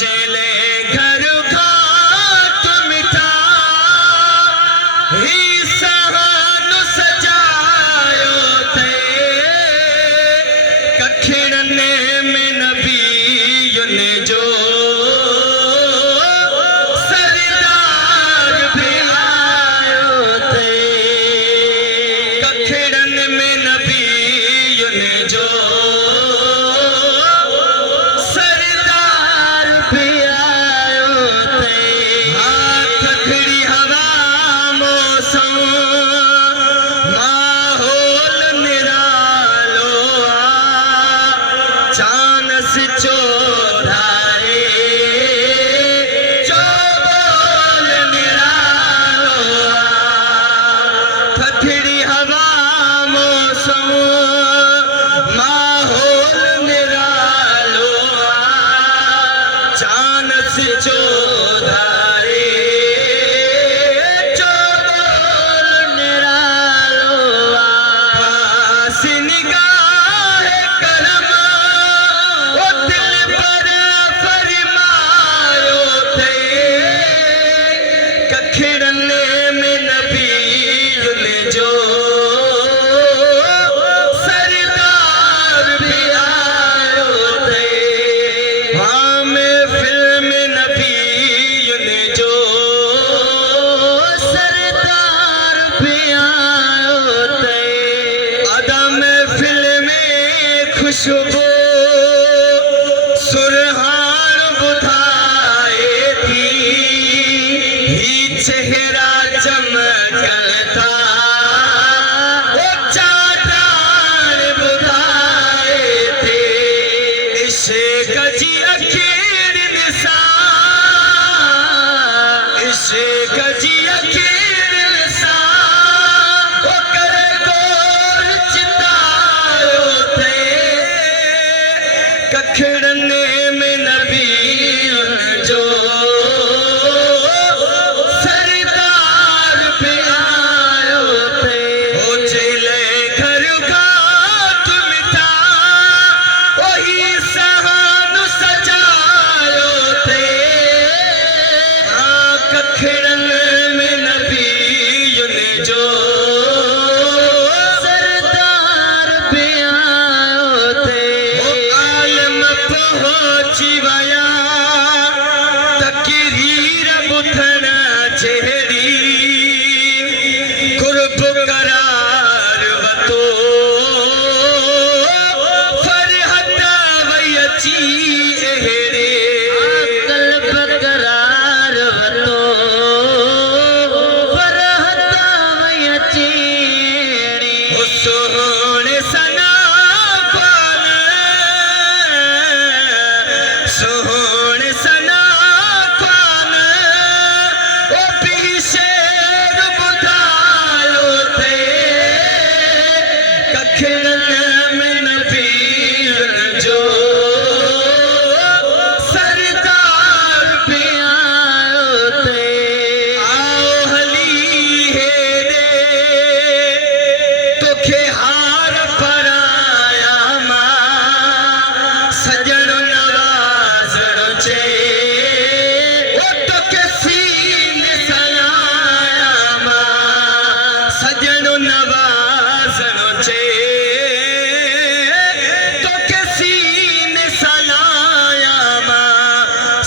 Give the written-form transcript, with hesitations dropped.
चले घर घाट मिठा ही सहन सजायो थे कखिड़ने में नबीयुन जो सरदार भी आयो थे कखिड़न में नबीयुन जो चानस चौधारे चौबोल निरालो थथड़ी हवा मौसम माहौल निरालो चानस चौधारे चौबोल निरालो सिनिगा कखिड़ने में नबीयुन जो सरदार भी आयो थे वहाँ में फिल्म नबीयुन जो सरदार भी आयो थे अदम फिल्म खुशबू सुरहान बुधाए थी चेहरा चमकता वो चाटान बुधाए थे इश्क जी अखीर निसा इश्क जी अखीर निसा वो करे गोर चितायो थे कखिड़ने में नबीयुन जो कखिड़न में नबीयुन जो सरदार भी आयो थे वो आलम पहुंची वया तकरीर बुधन जहरी कुर्ब करार वतो फरहत वयची एहरे कल्ब करार वतो सोहने सना पान सोहने सना पान ओ पीशेर बुधायो थे कखिड़न में नबीयुन जो सरदार भी आयो थे आओ हली हेरे तोखे हार पराया मां सजन नवाज़णो चे ओ तोखे सीन सलाया मां सजन नवाज़णो चे तोखे सीन सलाया मां